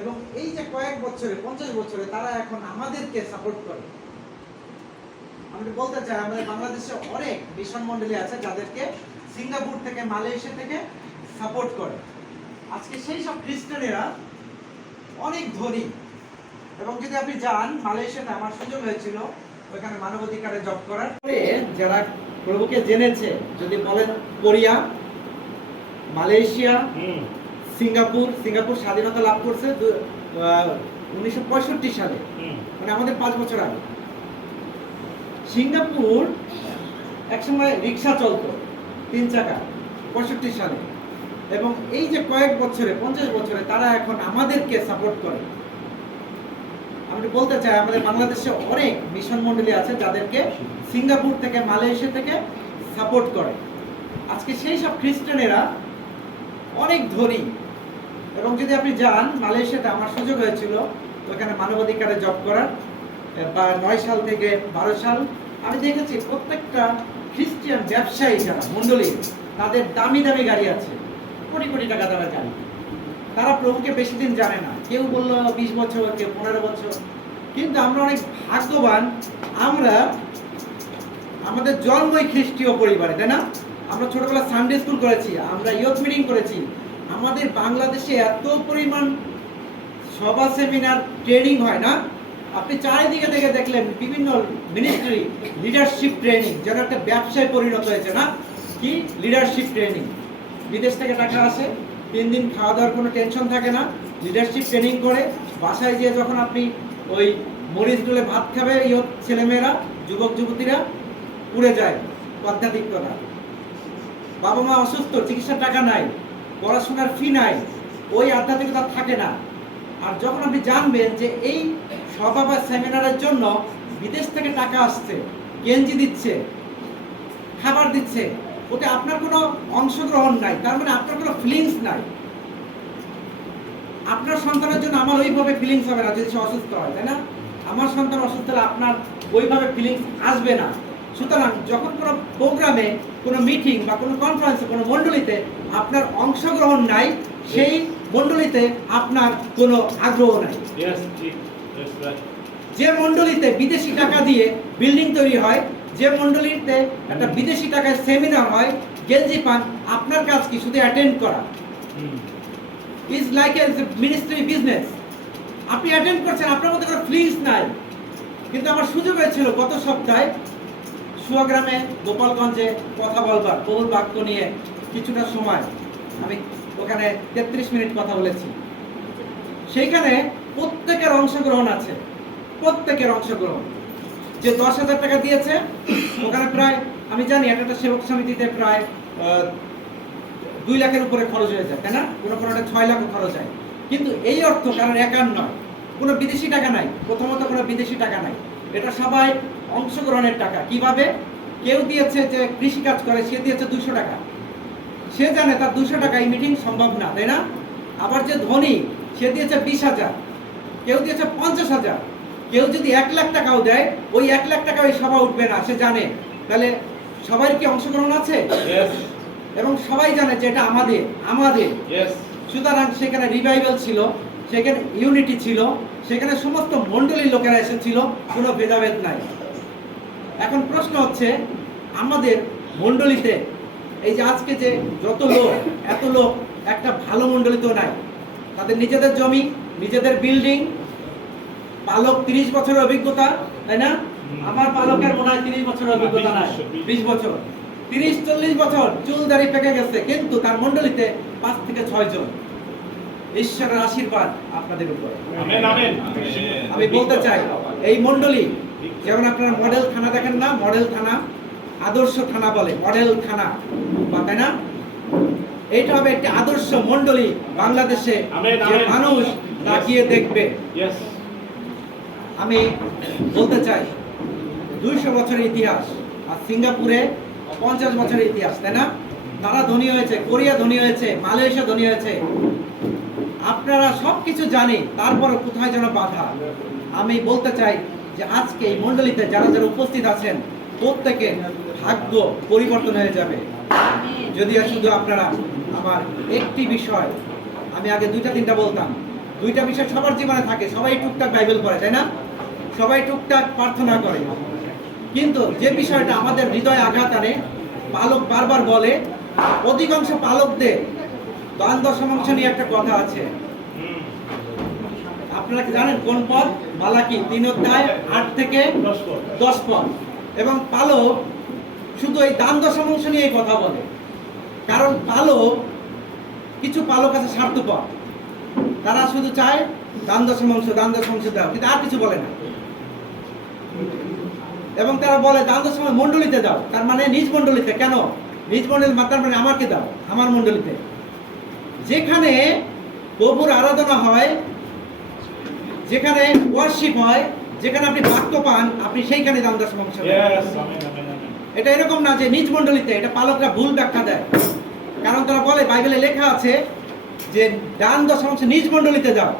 এবং এই যে কয়েক বছরে 50 বছরে তারা এখন আমাদেরকে সাপোর্ট করে। আমি বলতে চাই আমাদের বাংলাদেশে অনেক মিশন মণ্ডলী আছে যাদেরকে সিঙ্গাপুর থেকে মালয়েশিয়া থেকে সাপোর্ট করে। আজকে সেই সব খ্রিস্টানেরা অনেক ধনী, এবং যদি আপনি যান মালয়েশিয়াতে, আমার সুযোগ হয়েছিল ওইখানে মানবাধিকারে জব করার। যারা প্রভুকে জেনেছে, যদি বলেন কোরিয়া, মালয়েশিয়া, সিঙ্গাপুর স্বাধীনতা লাভ করছে 1965 সালে, মানে আমাদের 5 বছর আগে। সিঙ্গাপুর একসময় রিক্সা চলতো 3 চাকা 65 সালে, এবং এই যে কয়েক বছরে 50 বছরে তারা এখন আমাদেরকে সাপোর্ট করে। আমি বলতে চাই আমাদের বাংলাদেশে অনেক মিশন মণ্ডলী আছে যাদেরকে সিঙ্গাপুর থেকে মালয়েশিয়া থেকে সাপোর্ট করে। আজকে সেই সব খ্রিস্টানেরা অনেক ধনী, এবং যদি আপনি যান মালয়েশিয়াতে, আমার সুযোগ হয়েছিল ওখানে মানবাধিকারে জব করার 9 সাল থেকে 12 সাল। আমি দেখেছি প্রত্যেকটা খ্রিস্টান ব্যবসায়ী যারা মণ্ডলী, তাদের দামি দামি গাড়ি আছে, কোটি কোটি টাকা দামের গাড়ি। তারা প্রভুকে বেশি দিন জানে না, কেউ বললো 20 বছর, কেউ 15 বছর। কিন্তু আমরা অনেক ভাগ্যবান, আমরা আমাদের জন্মই খ্রিস্টীয় পরিবারে, তাই না? আমরা ছোটবেলা সানডে স্কুল করেছি, আমরা ইয়ুথ মিটিং করেছি। আমাদের বাংলাদেশে এত পরিমাণ সভা, সেমিনার, ট্রেনিং হয় না? আপনি চারিদিকে দেখে দেখলেন বিভিন্ন মিনিস্ট্রি লিডারশিপ ট্রেনিং, যেন একটা ব্যবসায় পরিণত হয়েছে না? কি লিডারশিপ ট্রেনিং। বিদেশ থেকে টাকা আসে, 3 দিন খাওয়া দাওয়ার কোনো টেনশন থাকে না, লিডারশিপ ট্রেনিং করে বাসায় গিয়ে যখন আপনি ওই মরিচ ডুলে ভাত খাবে, ছেলেমেয়েরা, যুবক যুবতীরা উড়ে যায় আধ্যাত্মিকতা। বাবা মা অসুস্থ, চিকিৎসার টাকা নাই, পড়াশোনার ফি নাই, ওই আধ্যাত্মিকতা থাকে না। আর যখন আপনি জানবেন যে এই সভা বা সেমিনারের জন্য বিদেশ থেকে টাকা আসছে, গেঞ্জি দিচ্ছে, খাবার দিচ্ছে, ওতে আপনার কোনো অংশগ্রহণ নাই, তার মানে আপনার কোনো ফিলিংস নাই। আপনার সন্তানের জন্য আমার ওইভাবে ফিলিংস হবে না যদি সে অসুস্থ হয়, তাই না? আমার সন্তান অসুস্থ হলে আপনার ওইভাবে ফিলিংস আসবে না। সুতরাং যখন কোনো প্রোগ্রামে, কোনো মিটিং বা কোনো কনফারেন্সে, কোনো মণ্ডলীতে আপনার অংশগ্রহণ নাই, সেই মণ্ডলীতে আপনার কোনো আগ্রহ নাই। যে মণ্ডলীতে বিদেশি টাকা দিয়ে বিল্ডিং তৈরি হয়, যে মণ্ডলীতে একটা বিদেশি টাকায় সেমিনার হয়, গেঞ্জি পান, আপনার কাজ কি? শুধু অ্যাটেন্ড করা। Is like a ministry business. আপনি অ্যাটেন্ড করছেন, আপনার মধ্যে কোনো ফিলিংস নাই। কিন্তু আমার সুযোগ হয়েছিল গত সপ্তাহে সুয়াগ্রামে, গোপালগঞ্জে কথা বলবার, বহুল বাক্য নিয়ে কিছুটা সময় আমি ওখানে 33 মিনিট কথা বলেছি। সেইখানে প্রত্যেকের অংশগ্রহণ আছে, প্রত্যেকের অংশগ্রহণ। যে 10,000 টাকা দিয়েছে, ওখানে প্রায়, আমি জানি একটা সেবক সমিতিতে প্রায় 2 লাখের উপরে খরচ হয়ে যায়, তাই না? কোনো 6 লাখও খরচ হয়। কিন্তু এই অর্থ কারণ একার নয়, কোনো বিদেশি টাকা নাই। প্রথমত কোনো বিদেশি টাকা নাই, এটা সবাই অংশগ্রহণের টাকা। কিভাবে? কেউ দিয়েছে যে কৃষিকাজ করে, সে দিয়েছে 200 টাকা। সে জানে তার 200 টাকা এই মিটিং সম্ভব না, তাই না? আবার যে ধনী, সে দিয়েছে 20,000, কেউ দিয়েছে 50,000। কেউ যদি 1 লাখ টাকাও দেয়, ওই 1 লাখ টাকা ওই সভা উঠবে না, সে জানে। তাহলে সবাই কি অংশগ্রহণ আছে? এবং সবাই জানে যে এটা আমাদের। সুতরাং সেখানে রিভাইভাল ছিল, সেখানে ইউনিটি ছিল, সেখানে সমস্ত মণ্ডলীর লোকেরা এসেছিল, কোনো ভেদাভেদ নাই। এখন প্রশ্ন হচ্ছে, আমাদের মণ্ডলীতে এই যে আজকে যে যত লোক, এত লোক একটা ভালো মণ্ডলীতেও নাই। তাদের নিজেদের জমি, নিজেদের বিল্ডিং, পালক 30 বছরের অভিজ্ঞতা, তাই না? আমার পালকের মনে হয় 30 বছরের অভিজ্ঞতা নাই, 20 বছর, 30-40 বছর চুল দাড়ি পেকে গেছে, কিন্তু তার মণ্ডলীতে 5 থেকে 6 জন। ঈশ্বরের আশীর্বাদ আপনাদের উপর। আমি বলতে চাই, এই মণ্ডলী, যেমন আপনারা মডেল থানা দেখেন না, মডেল থানা, আদর্শ থানা বলে, মডেল থানা, তাই না? এইটা হবে একটি আদর্শ মণ্ডলী বাংলাদেশে, যে মানুষ তাকিয়ে দেখবে। আমি বলতে চাই 200 বছরের ইতিহাস, আর সিঙ্গাপুরে 50 বছরের ইতিহাস, তাই না? তারা ধনী হয়েছে, কোরিয়া ধনী হয়েছে, মালয়েশিয়া ধনী হয়েছে। আপনারা সবকিছু জানি, তারপরে কোথায় যেন বাধা। আমি বলতে চাই যে আজকে এই মণ্ডলীতে যারা যারা উপস্থিত আছেন, প্রত্যেকে ভাগ্য পরিবর্তন হয়ে যাবে যদি শুধু আপনারা, আমার একটি বিষয়, আমি আগে 2টা 3টা বলতাম, দুইটা বিষয় সবার জীবনে থাকে, সবাই টুকটাক বাইবেল পড়ে, তাই না? সবাই টুকটাক প্রার্থনা করে, কিন্তু যে বিষয়টা আমাদের হৃদয়ে আঘাত আনে, পালক বারবার বলে, অধিকাংশ পালকদের দান দশমাংশ নিয়ে একটা কথা আছে। আপনারা কি জানেন কোন পদ? মালাকি 3 অধ্যায় 8 থেকে 10 পদ। এবং পালক শুধু এই দান দশমাংশ নিয়ে কথা বলে, কারণ কিছু পালক আছে স্বার্থপর, তারা শুধু চায় দান দশমাংশ দাও, কিন্তু আর কিছু বলে না। এবং তারা বলে দান দশমাংশ মণ্ডলীতে দাও, তার মানে নিজ মণ্ডলীতে। কেন নিজ মণ্ডলী? তার মানে আমাকে দাও, আমার মণ্ডলীতে, যেখানে প্রভুর আরাধনা হয়, যেখানে ওয়ার্শিপ হয়, যেখানে আপনি বাক্য পান, আপনি সেইখানে দান দশমাংশ। এটা এরকম না যে নিজ মণ্ডলীতে। এটা পালকরা ভুল ব্যাখ্যা দেয়, কারণ তারা বলে বাইবেলে লেখা আছে যে দান দশমাংশ নিজ মণ্ডলীতে দাও।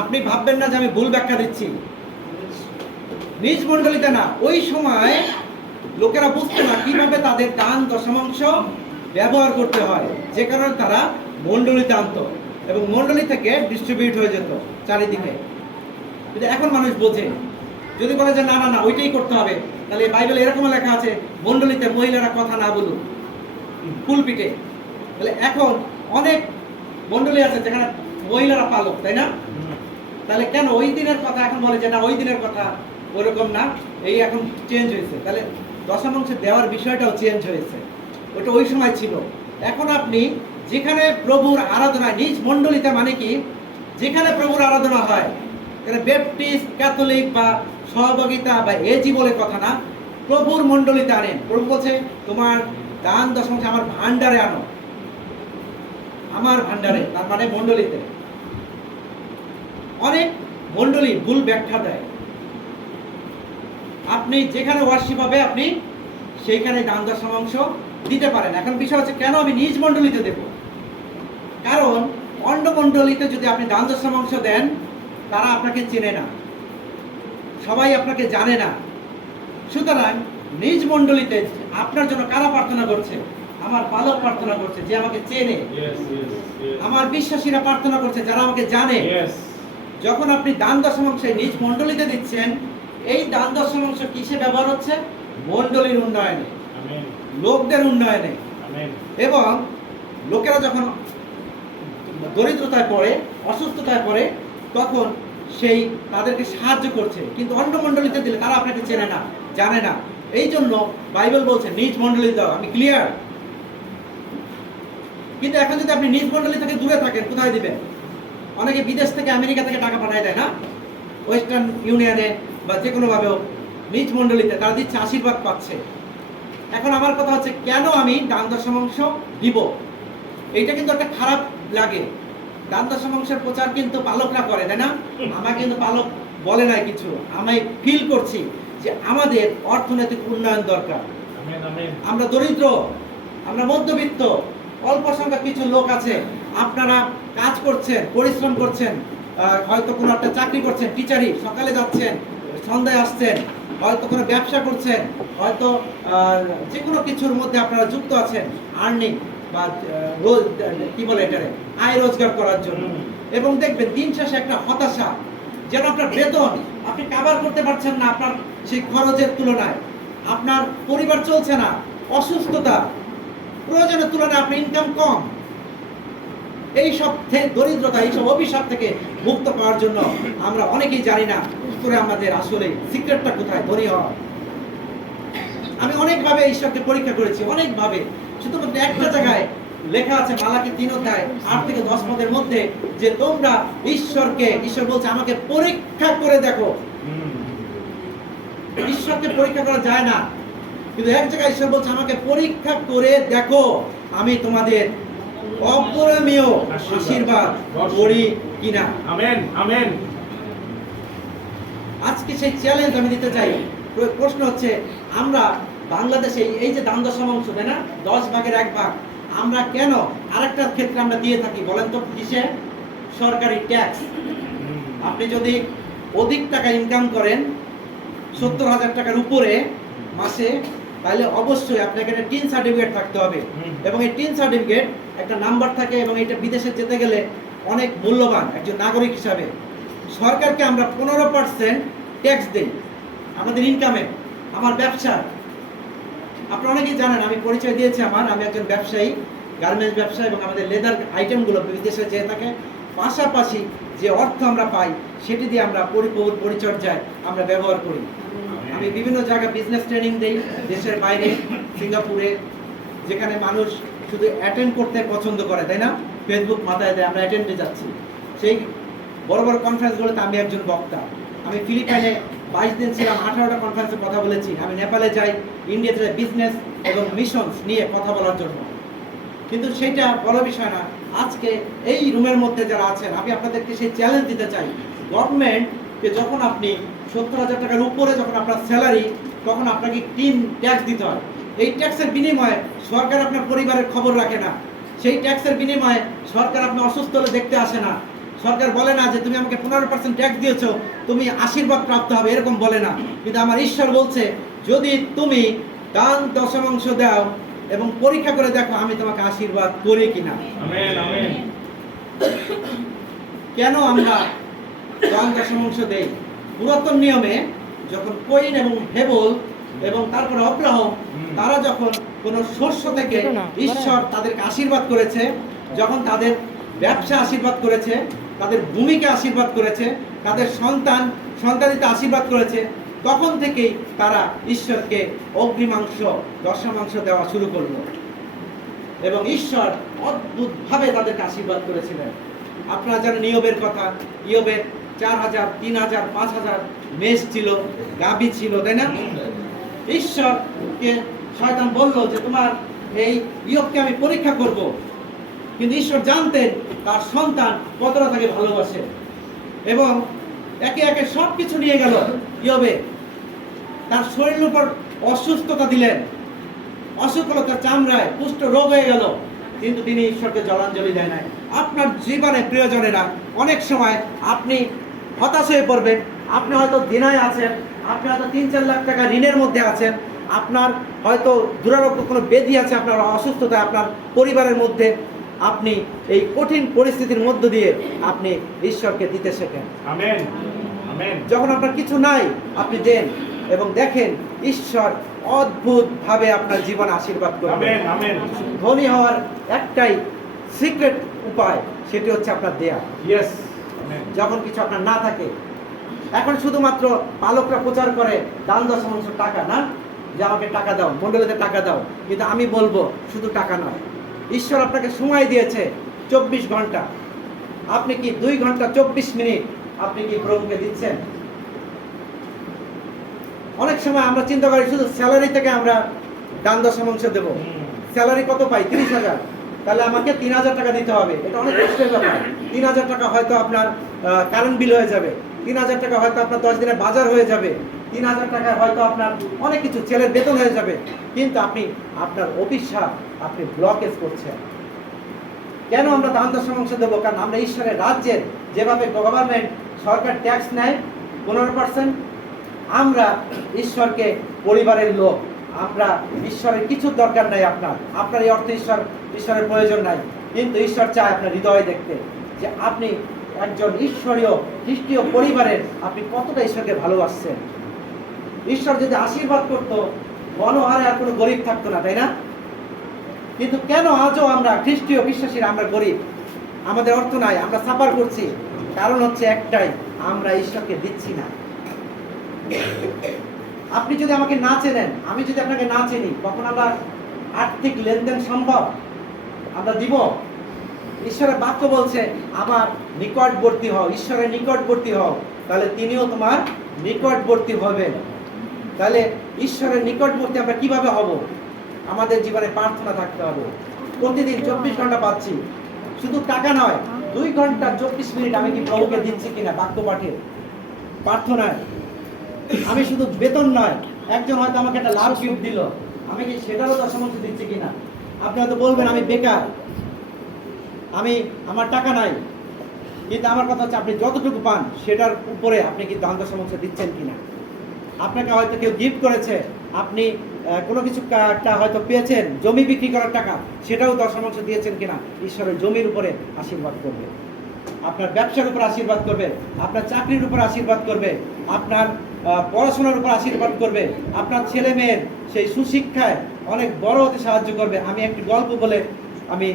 আপনি ভাববেন না যে আমি ভুল ব্যাখ্যা দিচ্ছি। নিজ মণ্ডলীতে না, ওই সময় লোকেরা বুঝতো না কিভাবে তাদের দান দশমাংশ ব্যবহার করতে হয়, যে কারণে তারা মণ্ডলীতে আনতো এবং মণ্ডলী থেকে ডিস্ট্রিবিউট হয়ে যেত চারিদিকে। কিন্তু এখন মানুষ বোঝে, যদি বলে যে না না না ওইটাই করতে হবে, তাহলে বাইবেলে এরকম লেখা আছে মণ্ডলীতে মহিলারা কথা না বলুক পুলপিটে। তাহলে এখন অনেক মণ্ডলী আছে যেখানে মহিলারা পালক, তাই না? তাহলে কেন ওই দিনের কথা এখন বলে যে না ওই দিনের কথা ওরকম না, এই এখন চেঞ্জ হয়েছে। তাহলে দশমাংশ দেওয়ার বিষয়টাও চেঞ্জ হয়েছে, ওটা ওই সময় ছিল। এখন আপনি যেখানে প্রভুর আরাধনা, নিজ মণ্ডলীতে মানে কি, যেখানে প্রভুর আরাধনা হয়, ব্যাপটিস্ট, ক্যাথলিক বা সহভাগিতা বা এজি বলে কথা না, প্রভুর মণ্ডলীতে আনেন। প্রভু বলছে তোমার দান দশমাংশ আমার ভান্ডারে আনো, আমার ভান্ডারে, তার মানে মণ্ডলীতে। অনেক মণ্ডলী ভুল ব্যাখ্যা দেয়। আপনি যেখানে ওয়ার্শিপ হবে আপনি সেইখানে দান দশমাংশ দিতে পারেন। এখন বিষয় হচ্ছে কেন আমি নিজ মণ্ডলীতে দেব? কারণ অন্য মণ্ডলীতে যদি আপনি দান দশমাংশ দেন, তারা আপনাকে চেনে না, সবাই আপনাকে জানে না। সুতরাং নিজ মণ্ডলীতে আপনার জন্য কারা প্রার্থনা করছে? আমার পালক প্রার্থনা করছে, যে আমাকে চেনে। আমার বিশ্বাসীরা প্রার্থনা করছে, যারা আমাকে জানে। যখন আপনি দান দশমাংশ নিজ মণ্ডলীতে দিচ্ছেন, এই দান দশমাংশ কিসে ব্যবহার হচ্ছে? মণ্ডলীর উন্নয়নে, লোকদের উন্নয়নে। এবং লোকেরা যখন দরিদ্রতায় পড়ে, অসুস্থতায় পড়ে, তখন সেই তাদেরকে সাহায্য করছে। কিন্তু অন্য মণ্ডলীতে দিলে তারা আপনাকে চেনে না, জানে না। এই জন্য বাইবেল বলছে নিজ মণ্ডলী দাও। আমি ক্লিয়ার? কিন্তু এখন যদি আপনি নিজ মণ্ডলী থেকে দূরে থাকেন, কোথায় দিবেন? অনেকে বিদেশ থেকে, আমেরিকা থেকে টাকা পাঠায় দেয় না, ওয়েস্টার্ন ইউনিয়নে বা যে কোনোভাবেও নিজ মণ্ডলীতে, তারা দিচ্ছে, আশীর্বাদ পাচ্ছে। এখন আমার কথা হচ্ছে কেন আমি দান দশমাংশ দিব? এইটা কিন্তু একটা খারাপ লাগে। দান দশমাংশের প্রচার কিন্তু পালকরা করে, তাই না? আমার কিন্তু পালক বলে নাই কিছু, আমি ফিল করছি যে আমাদের অর্থনৈতিক উন্নয়ন দরকার। আমরা দরিদ্র, আমরা মধ্যবিত্ত, অল্প সংখ্যক কিছু লোক আছে। আপনারা কাজ করছেন, পরিশ্রম করছেন, হয়তো কোনো একটা চাকরি করছেন, টিচারি, সকালে যাচ্ছেন, সন্ধ্যায় আসছেন, হয়তো কোনো ব্যবসা করছেন, হয়তো যে কোনো কিছুর মধ্যে আপনারা যুক্ত আছেন, আর্নিং বা কি বলে এটারে, আয় রোজগার করার জন্য। এবং দেখবেন দিন শেষে একটা হতাশা, যেন আপনার বেতন আপনি কভার করতে পারছেন না আপনার সেই খরচের তুলনায়, আপনার পরিবার চলছে না, অসুস্থতা, প্রয়োজনের তুলনায় আপনার ইনকাম কম। এইসব দরিদ্রতা, এইসব অভিশাপ থেকে মুক্ত পাওয়ার জন্য আমরা অনেকেই জানি না করে আমাদের আসলে সিক্রেটটা কোথায় ধনী হওয়া। আমি অনেকভাবে ঈশ্বরকে পরীক্ষা করেছি, অনেকভাবে। শুধুমাত্র একটা জায়গায় লেখা আছে মালাকি 3 অধ্যায় 8 থেকে 10 পদের মধ্যে, যে তোমরা ঈশ্বর বলছে আমাকে পরীক্ষা করে দেখো। ঈশ্বরকে পরীক্ষা করা যায় না, কিন্তু এক জায়গায় ঈশ্বর বলছে আমাকে পরীক্ষা করে দেখো, আমি তোমাদের অপরিমেয় আশীর্বাদ করি কিনা। Amen, amen. আজকে সেই চ্যালেঞ্জ আমি দিতে চাই। প্রশ্ন হচ্ছে, আমরা বাংলাদেশে এই যে দান দশমাংশ, তাই না, 10 ভাগের 1 ভাগ, আমরা কেন আরেকটা ক্ষেত্রে আমরা দিয়ে থাকি বলেন তো? কিসে? সরকারি ট্যাক্স। আপনি যদি অধিক টাকা ইনকাম করেন, 70,000 টাকার উপরে মাসে, তাহলে অবশ্যই আপনাকে একটা টিন সার্টিফিকেট থাকতে হবে। এবং এই টিন সার্টিফিকেট একটা নাম্বার থাকে, এবং এটা বিদেশে যেতে গেলে অনেক মূল্যবান একজন নাগরিক হিসাবে। সরকারকে আমরা 15% ট্যাক্স দিই আমাদের ইনকামে, আমার ব্যবসা। আপনারা অনেকেই জানেন, আমি পরিচয় দিয়েছি আমি একজন ব্যবসায়ী, গার্মেন্টস ব্যবসা, এবং আমাদের লেদার আইটেমগুলো বিদেশে যেয়ে থাকে। পাশাপাশি যে অর্থ আমরা পাই সেটি দিয়ে আমরা পরিচর্যায় আমরা ব্যবহার করি। আমি বিভিন্ন জায়গায় বিজনেস ট্রেনিং দিই, দেশের বাইরে, সিঙ্গাপুরে, যেখানে মানুষ শুধু অ্যাটেন্ড করতে পছন্দ করে, তাই না? ফেসবুক মাথায় দেয়, আমরা অ্যাটেন্ডে যাচ্ছি। সেই বড় বড় কনফারেন্সগুলোতে আমি একজন বক্তা। আমি ফিলিপাইনে 22 দিন ছিলাম, 18টা কনফারেন্সে কথা বলেছি। আমি নেপালে যাই, ইন্ডিয়াতে যাই, বিজনেস এবং মিশনস নিয়ে কথা বলার জন্য। কিন্তু সেটা বড় বিষয় না। আজকে এই রুমের মধ্যে যারা আছেন, আমি আপনাদেরকে সেই চ্যালেঞ্জ দিতে চাই। গভর্নমেন্টকে যখন আপনি 70,000 টাকার উপরে যখন আপনার স্যালারি, তখন আপনাকে 3 ট্যাক্স দিতে হয়। এই ট্যাক্সের বিনিময়ে সরকার আপনার পরিবারের খবর রাখে না। সেই ট্যাক্সের বিনিময়ে সরকার আপনি অসুস্থ হলে দেখতে আসে না। সরকার বলে না যে তুমি আমাকে 15% ট্যাক্স দিয়েছো, তুমি আশীর্বাদ প্রাপ্ত হবে, এরকম বলে না। কিন্তু আমার ঈশ্বর বলছে, যদি তুমি দান দশমাংশ দাও এবং পরীক্ষা করে দেখো আমি তোমাকে আশীর্বাদ করি কিনা। Amen, amen. কেন আমরা দান দশমাংশ দেই? পুরাতন নিয়মে যখন কইন এবং হেবল এবং তারপরে অব্রাহম, তারা যখন কোনো শস্য থেকে ঈশ্বর তাদেরকে আশীর্বাদ করেছে, যখন তাদের ব্যবসা আশীর্বাদ করেছে, তাদের ভূমিকে আশীর্বাদ করেছে, তাদের সন্তানিতে আশীর্বাদ করেছে, তখন থেকেই তারা ঈশ্বরকে অগ্নিমাংশ, দশমাংশ দেওয়া শুরু করলো। এবং ঈশ্বর অদ্ভুতভাবে তাদেরকে আশীর্বাদ করেছিলেন। আপনারা জানেন ইয়োবের কথা। ইয়োবের 4,000, 3,000, 5,000 মেষ ছিল, গাভী ছিল, তাই না? ঈশ্বরকে শয়তান বলল যে তোমার এই ইয়োবকে আমি পরীক্ষা করব। কিন্তু ঈশ্বর জানতেন তার সন্তান কতটা তাকে ভালোবাসে, এবং একে একে সব কিছু নিয়ে গেল ইয়োবে। তার শরীরের উপর অসুস্থতা দিলেন, অসুখ হলো তার চামড়ায়, কুষ্ঠ রোগ হয়ে গেল, কিন্তু তিনি ঈশ্বরকে জলাঞ্জলি দেয় নাই। আপনার জীবনে প্রিয়জনেরা, অনেক সময় আপনি হতাশ হয়ে পড়বেন। আপনি হয়তো দিনায় আছেন, আপনি হয়তো 3-4 লাখ টাকা ঋণের মধ্যে আছেন, আপনার হয়তো দুরারোগ্য কোনো ব্যাধি আছে, আপনার অসুস্থতা আপনার পরিবারের মধ্যে। আপনি এই কঠিন পরিস্থিতির মধ্য দিয়ে আপনি ঈশ্বরকে দিতে শেখেন। Amen, amen. যখন আপনার কিছু নাই, আপনি দেন এবং দেখেন ঈশ্বর অদ্ভুতভাবে আপনার জীবনে আশীর্বাদ করবেন। Amen, amen. ধনী হওয়ার একটাই সিক্রেট উপায়, সেটি হচ্ছে আপনার দেয়া। Yes, amen. যখন কিছু আপনার না থাকে, এখন শুধুমাত্র পালকরা প্রচার করে দান দশমাংশ টাকা, না যে আমাকে টাকা দাও, মণ্ডলীতে টাকা দাও। কিন্তু আমি বলবো শুধু টাকা নয়, ঈশ্বর আপনাকে সময় দিয়েছে 24 ঘন্টা। আপনি কি 2 ঘন্টা 24 মিনিট আপনি কি প্রভুকে দিচ্ছেন? অনেক সময় আমরা চিন্তা করি শুধু স্যালারি থেকে আমরা দান দশমাংশ দেবো। স্যালারি কত পাই? 30,000, তাহলে আমাকে 3,000 টাকা দিতে হবে। এটা অনেক কষ্টের ব্যাপার। 3,000 টাকা হয়তো আপনার কারেন্ট বিল হয়ে যাবে, 3,000 টাকা হয়তো আপনার 10 দিনের বাজার হয়ে যাবে, 3,000 টাকায় হয়তো আপনার অনেক কিছু, ছেলের বেতন হয়ে যাবে। কিন্তু আপনি আপনার অভিশাপ আপনি ব্লকেজ করছেন। কেন আমরা দান দশমাংশ দেবো? কারণ আমরা ঈশ্বরের রাজ্যের, যেভাবে গভর্নমেন্ট সরকার ট্যাক্স নেয় 15%, আমরা ঈশ্বরকে পরিবারের লোক, আমরা ঈশ্বরের কিছু দরকার নাই। আপনার এই অর্থে ঈশ্বরের প্রয়োজন নাই, কিন্তু ঈশ্বর চায় আপনার হৃদয় দেখতে, যে আপনি একজন ঈশ্বরীয় খ্রিস্টীয় পরিবারের আপনি কতটা ঈশ্বরকে ভালোবাসছেন। ঈশ্বর যদি আশীর্বাদ করতো, গণহারে আর কোনো গরিব থাকতো না, তাই না? কিন্তু কেন আজও আমরা খ্রিস্টীয় বিশ্বাসীরা আমরা গরিব, আমাদের অর্থ নাই, আমরা সাফার করছি? কারণ হচ্ছে একটাই, আমরা ঈশ্বরকে দিচ্ছি না। আপনি যদি আমাকে না চেনেন, আমি যদি আপনাকে না চিনি, কখন আমরা আর্থিক লেনদেন সম্ভব? আমরা দিব? ঈশ্বরের বাক্য বলছে আমার নিকটবর্তী হও, ঈশ্বরের নিকটবর্তী হও, তাহলে তিনিও তোমার নিকটবর্তী হবেন। তাহলে ঈশ্বরের নিকটবর্তী আমরা কিভাবে হব? আমাদের জীবনে প্রার্থনা থাকতে হবে। প্রতিদিন 24 ঘন্টা পাচ্ছি, শুধু টাকা নয়, 2 ঘন্টা 24 মিনিট আমি কি প্রভুকে দিচ্ছি কিনা বাক্য পাঠে, প্রার্থনায়? আমি শুধু বেতন নয়, একজন হয়তো আমাকে একটা লাভ গিফট দিল, আমি কি সেটারও দশমাংশ দিচ্ছি কিনা? আপনি হয়তো বলবেন আমি বেকার, আমার টাকা নাই, কিন্তু আমার কথা হচ্ছে আপনি যতটুকু পান সেটার উপরে আপনি কি দান দশমাংশ দিচ্ছেন কিনা? আপনাকে হয়তো কেউ গিফট করেছে, আপনি কোনো কিছু একটা হয়তো পেয়েছেন, জমি বিক্রি করার টাকা, সেটাও দশমাংশ দিয়েছেন কিনা? ঈশ্বরের জমির উপরে আশীর্বাদ করবে। আপনার ব্যবসার উপর আশীর্বাদ করবে, আপনার চাকরির উপর আশীর্বাদ করবে, আপনার পড়াশোনার উপর আশীর্বাদ করবে, আপনার ছেলে মেয়ের সেই সুশিক্ষায় অনেক বড় হতে সাহায্য করবে। আমি একটি গল্প বলে আমি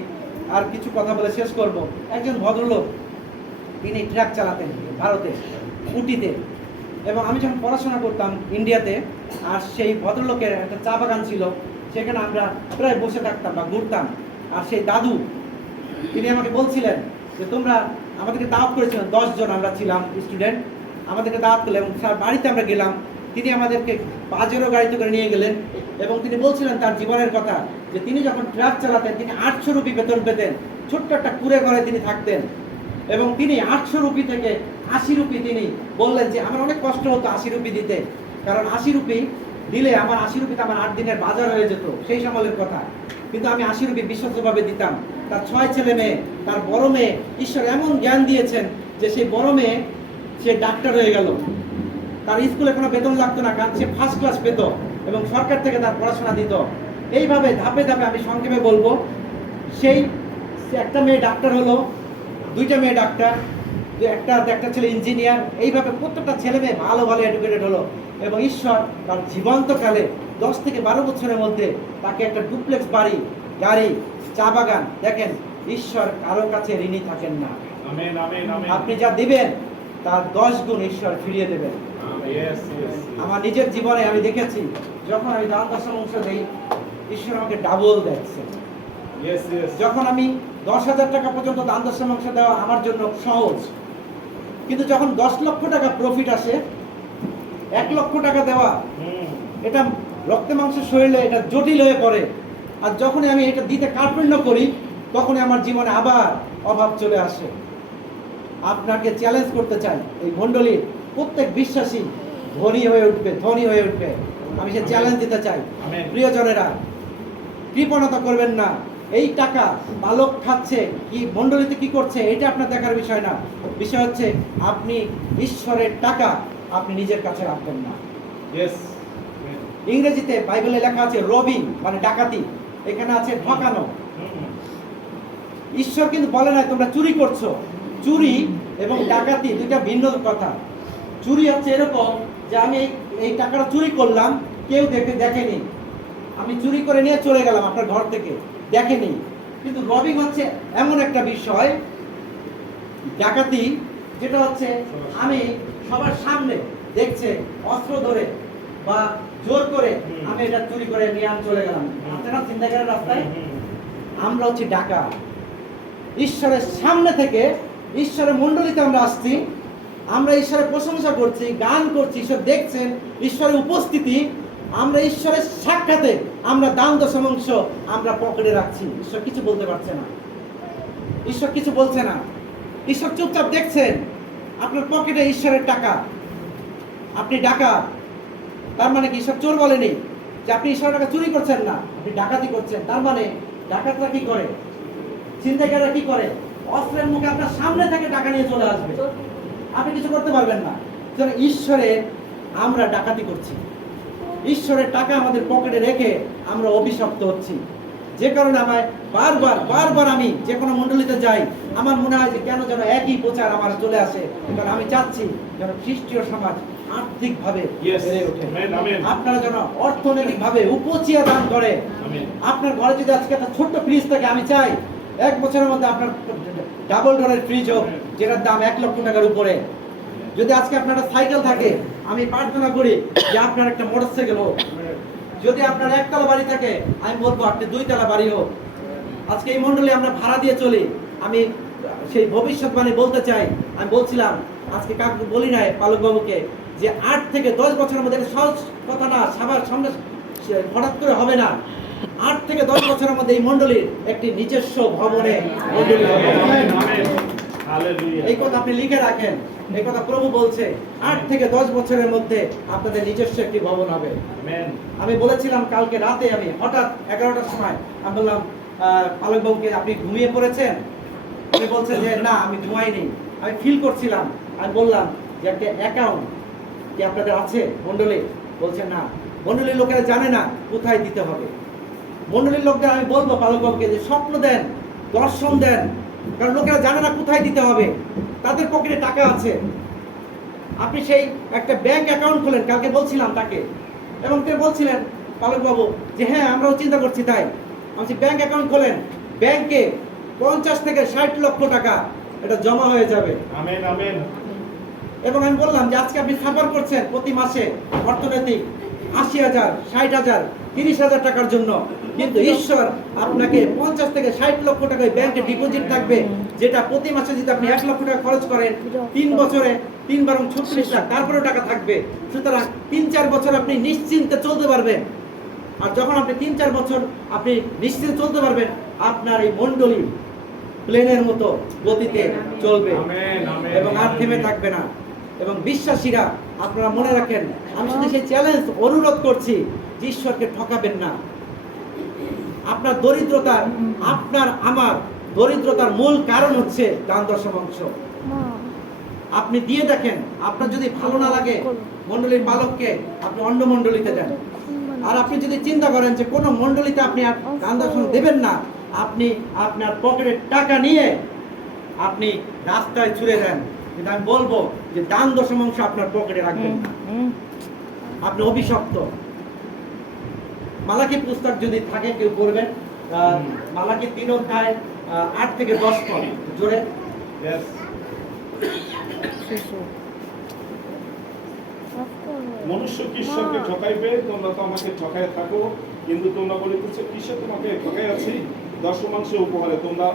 আর কিছু কথা বলে শেষ করব। একজন ভদ্রলোক, তিনি ট্রাক চালাতেন ভারতে, উটিতে, এবং আমি যখন পড়াশোনা করতাম ইন্ডিয়াতে, আর সেই ভদ্রলোকের একটা চা বাগান ছিল, সেখানে আমরা প্রায় বসে থাকতাম বা ঘুরতাম। আর সেই দাদু, তিনি আমাকে বলছিলেন যে তোমরা আমাদেরকে দাওয়াত করেছিলেন, 10 জন আমরা ছিলাম স্টুডেন্ট, আমাদেরকে দাওয়াত করলেন এবং তার বাড়িতে আমরা গেলাম। তিনি আমাদেরকে পাজেরো গাড়িতে করে নিয়ে গেলেন এবং তিনি বলছিলেন তার জীবনের কথা, যে তিনি যখন ট্রাক চালাতেন তিনি 800 রুপি বেতন পেতেন, ছোট্ট একটা কুড়ে ঘরে তিনি থাকতেন, এবং তিনি 800 রুপি থেকে 80 রুপি তিনি বললেন যে আমার অনেক কষ্ট হতো 80 রুপি দিতে, কারণ 80 রুপি দিলে আমার 80 রুপিতে আমার 8 দিনের বাজার হয়ে যেত, সেই সময়ের কথা। কিন্তু আমি 80 রুপি বিশ্বস্তভাবে দিতাম। তার 6 ছেলে মেয়ে, তার বড় মেয়ে, ঈশ্বর এমন জ্ঞান দিয়েছেন যে সেই বড় মেয়ে সে ডাক্তার হয়ে গেল। তার স্কুলে কোনো বেতন লাগতো না, কারণ সে ফার্স্ট ক্লাস পেত এবং সরকার থেকে তার পড়াশোনা দিত। এইভাবে ধাপে ধাপে, আমি সংক্ষেপে বলবো, সেই একটা মেয়ে ডাক্তার হলো, 2টা মেয়ে ডাক্তার, একটা ছেলে ইঞ্জিনিয়ার, এইভাবে প্রত্যেকটা ছেলে মেয়ে ভালো ভালো এডুকেটেড হলো। এবং ঈশ্বর তার জীবন্তকালে 10 থেকে 12 বছরের মধ্যে তাকে একটা ডুপ্লেক্স বাড়ি, গাড়ি, চা বাগান। দেখেন, ঈশ্বর কারো কাছে ঋণী থাকেন না। Amen, amen, amen. আপনি যা দিবেন তার 10 গুণ ঈশ্বর ফিরিয়ে দেবেন। Yes, yes, yes. আমার নিজের জীবনে আমি দেখেছি, যখন আমি দান দশম অংশ দেই, ঈশ্বর আমাকে ডাবল দিচ্ছে। Yes, yes. যখন আমি 10,000 টাকা পর্যন্ত দান দশম অংশ দেওয়া আমার জন্য সহজ, কিন্তু যখন 10 লক্ষ টাকা প্রফিট আসে, 1 লক্ষ টাকা দেওয়া, হুম, এটা রক্তে মাংসের শরীরে এটা জটিল হয়ে পড়ে। আর যখনই আমি এটা দিতে কার্পণ্য করি, তখনই আমার জীবনে আবার অভাব চলে আসে। আপনাকে চ্যালেঞ্জ করতে চাই, এই মণ্ডলীর প্রত্যেক বিশ্বাসী ধনী হয়ে উঠবে, ধনী হয়ে উঠবে। আমি সে চ্যালেঞ্জ দিতে চাই। আমেন। প্রিয়জনেরা, কৃপণতা করবেন না। এই টাকা বালক খাচ্ছে কি, মণ্ডলীতে কি করছে, এটা আপনার দেখার বিষয় না। বিষয় হচ্ছে আপনি ঈশ্বরের টাকা আপনি নিজের কাছে রাখবেন না। yes. ইংরেজিতে বাইবেলে লেখা আছে রবিং, মানে ডাকাতি, এখানে আছে ঠকানো। হুম, ঈশ্বর কিন্তু বলে না তোমরা চুরি করছো। চুরি এবং ডাকাতি দুইটা ভিন্ন কথা। চুরি হচ্ছে এরকম যে আমি এই টাকাটা চুরি করলাম, কেউ দেখেনি, আমি চুরি করে নিয়ে চলে গেলাম আপনার ঘর থেকে, দেখেনি। কিন্তু রবিং হচ্ছে এমন একটা বিষয়, ডাকাতি, যেটা হচ্ছে আমি সবার সামনে দেখছে, অস্ত্র ধরে বা জোর করে আমি এটা চুরি করে নিয়ে আমি চলে গেলাম। আপনারা চিন্তা করেন রাস্তায়, আমরা হচ্ছে ডাকাত। ঈশ্বরের সামনে থেকে, ঈশ্বরের মণ্ডলীতে আমরা আসছি, আমরা ঈশ্বরের প্রশংসা করছি, গান করছি, ঈশ্বর দেখছেন, ঈশ্বরের উপস্থিতি, আমরা ঈশ্বরের সাক্ষাতে আমরা দান দশম অংশ আমরা পকেটে রাখছি। ঈশ্বর কিছু বলতে পারছে না, ঈশ্বর কিছু বলছে না, ঈশ্বর চুপচাপ দেখছেন। আপনার পকেটে ঈশ্বরের টাকা, আপনি ডাকাত। তার মানে কি ঈশ্বর চোর বলেনি যে আপনি ঈশ্বরের টাকা চুরি করছেন না, আপনি ডাকাতি করছেন। তার মানে ডাকাতরা কি করে, ছিনতাইকাররা কি করে, অস্ত্রের মুখে আপনার সামনে থেকে টাকা নিয়ে চলে আসবে, আপনি কিছু করতে পারবেন না। ঈশ্বরের আমরা ডাকাতি করছি, ঈশ্বরের টাকা আমাদের পকেটে রেখে আমরা অভিশপ্ত হচ্ছি। যে কারণে আমায় বারবার বারবার আমি যে কোনো মণ্ডলীতে যাই, আমার মনে হয় যে কেন যেন একই প্রচার আমার চলে আসে। কারণ আমি চাচ্ছি যেন খ্রিস্টীয় সমাজ আর্থিকভাবে Yes. বেড়ে ওঠে। Amen, amen. আপনারা যেন অর্থনৈতিকভাবে উপচিয়া দান করে। আমেন। আপনার ঘরে যদি আজকে একটা ছোট্ট ফ্রিজ থাকে, আমি চাই 1 বছরের মধ্যে আপনার ডাবল ডোরের ফ্রিজ হোক, যেটার দাম 1 লক্ষ টাকার উপরে। যদি আজকে আপনার একটা সাইকেল থাকে, আমি প্রার্থনা করি যে আপনার একটা মোটরসাইকেল হোক। যদি আপনার 1 তলা বাড়ি থাকে, আমি বলবো আপনি 2 তলা বাড়ি হোক। আজকে এই মণ্ডলী আমরা ভাড়া দিয়ে চলি, আমি সেই ভবিষ্যৎবাণী বলতে চাই। আমি বলছিলাম আজকে কাউকে বলি নাই, পালক বাবুকে, যে 8 থেকে 10 বছরের মধ্যে, এটা সহজ কথা না, সবার সামনে হঠাৎ করে হবে না। 8 থেকে 10 বছরের মধ্যে এই মণ্ডলীর একটি নিজস্ব ভবনে মণ্ডলী হবে। Amen, amen. Hallelujah. এই কথা আপনি লিখে রাখেন, এই কথা প্রভু বলছে, 8 থেকে 10 বছরের মধ্যে আপনাদের নিজস্ব একটি ভবন হবে। Amen. আমি বলেছিলাম কালকে রাতে, আমি হঠাৎ 11টার সময় আমি বললাম পালক বাবুকে, আপনি ঘুমিয়ে পড়েছেন? উনি বলছে যে না, আমি ঘুমাইনি, আমি ফিল করছিলাম। আমি বললাম যে একটা অ্যাকাউন্ট কি আপনাদের আছে মণ্ডলী? বলছে না, মণ্ডলীর লোকেরা জানে না কোথায় দিতে হবে। মণ্ডলীর লোকদের আমি বলবো পালক বাবুকে যে স্বপ্ন দেন, দর্শন দেন, কারণ লোকেরা জানে না কোথায় দিতে হবে, তাদের পকেটে টাকা আছে। আপনি সেই একটা ব্যাংক অ্যাকাউন্ট খোলেন, কালকে বলছিলাম তাকে, এবং তিনি বলছিলেন পালক বাবু যে হ্যাঁ আমরাও চিন্তা করছি তাই। আমি ব্যাংক অ্যাকাউন্ট খোলেন, ব্যাংকে 50 থেকে 60 লক্ষ টাকা এটা জমা হয়ে যাবে। Amen amen. এবং আমি বললাম যে আজকে আপনি সাফার করছেন প্রতি মাসে অর্থনৈতিক 80,000, 60,000, 30,000 টাকার জন্য, কিন্তু ঈশ্বর আপনাকে 50 থেকে 60 লক্ষ টাকা ব্যাংকে ডিপোজিট থাকবে, যেটা প্রতি মাসে যদি আপনি 1 লক্ষ টাকা খরচ করেন 3 বছরে 3 বারং 36 লাখ, তারপরেও টাকা থাকবে। সুতরাং 3-4 বছর আপনি নিশ্চিন্তে চলতে পারবেন। আর যখন আপনি 3-4 বছর আপনি নিশ্চিন্তে চলতে পারবেন, আপনার এই মণ্ডলী প্লেনের মতো গতিতে চলবে আমেন আমেন। এবং আর থেমে থাকবে না। এবং বিশ্বাসীরা আপনারা মনে রাখেন, আমি শুধু সেই চ্যালেঞ্জ অনুরোধ করছি যে ঈশ্বরকে ঠকাবেন না। আপনার দরিদ্রতার, আপনার আমার দরিদ্রতার মূল কারণ হচ্ছে দান দশমাংশ। আপনি দিয়ে দেখেন, আপনার যদি ভালো না লাগে মণ্ডলীর পালককে, আপনি অন্য মণ্ডলীতে দেন। আর আপনি যদি চিন্তা করেন যে কোনো মণ্ডলীতে আপনি আর দান দশমাংশ দেবেন না, আপনি আপনার পকেটের টাকা নিয়ে আপনি রাস্তায় ছুড়ে দেন। কিন্তু আমি বলবো যে দান দশমাংশ আপনার পকেটে রাখবেন না, আপনি অভিশপ্ত। মালাকি পুস্তক যদি থাকে কেউ পড়বেন, মালাকি 3 অধ্যায় 8 থেকে 10 পদ জোরে। Yes. মনুষ্য কি ঈশ্বরকে ঠকাইবে? তোমরা তো আমাকে ঠকাই থাকো, কিন্তু তোমরা বলিতেছ কিসে তোমাকে ঠকাই আছি? দশমাংশ উপহারে তোমরা